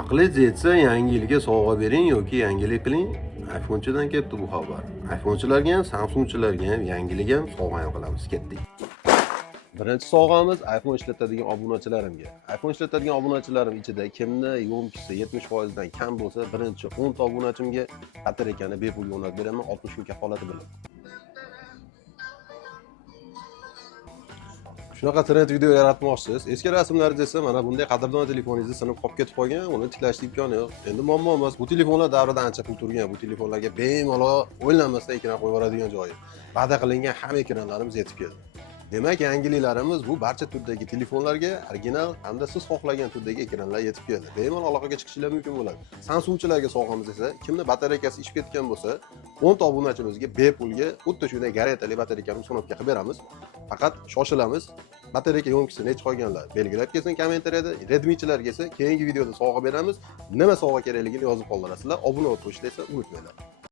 Aqlingiz yetsa yangi yilga sovg'a bering yoki yangilik qiling. iPhone'chidan kelibdi bu xabar. iPhone'chilarga ham, Samsung'chilarga ham yangilik ham sovg'a ham qilamiz. Ketdik. Birinchi sovg'amiz iPhone ishlatadigan obunachilarimga. iPhone ishlatadigan obunachilarim ichida kimni yo'mkisi 70% dan kam bo'lsa, birinchi 10 ta obunachimga batareykani bepul o'rnatib beraman 60 kun kafolati bilan. Shunaqa trend video yaratmoqchisiz. Eski rasmlaringiz esa mana bunday qadrdon telefoningizni sinib qolib ketib qolgan, uni tiklashning imkoni yo'q. Endi muammo emas. Bu telefonlar davrida ancha pul turgan. Bu telefonlarga bemalol o'ylanmasdan ekran qo'yib yuboradigan joyi. Va'da qilingan hamma ekranlarimiz yetib keldi. Demak, yangiliklarimiz bu barcha turdagi telefonlarga original hamda siz xohlagan turdagi ekranlar yetib keldi. Bemalol aloqaga chiqishinglar mumkin bo'ladi. Samsungchilarga sovg'amiz esa, kimni batareykasi ishib ketgan bo'lsa, 10 ta obunachimizga bepulga xuddi shunday garantiyali batareykani uстановка qilib beramiz. Faqat shoshilamiz. Batareyka yo'mkisi necha qolganlar belgilab kelsin kommentariyada. Redmichilarga esa keyingi videoda sovg'a beramiz. Nima sovg'a kerakligini yozib qoldirasizlar. Obuna bo'lib qo'yishni esa unutmanglar.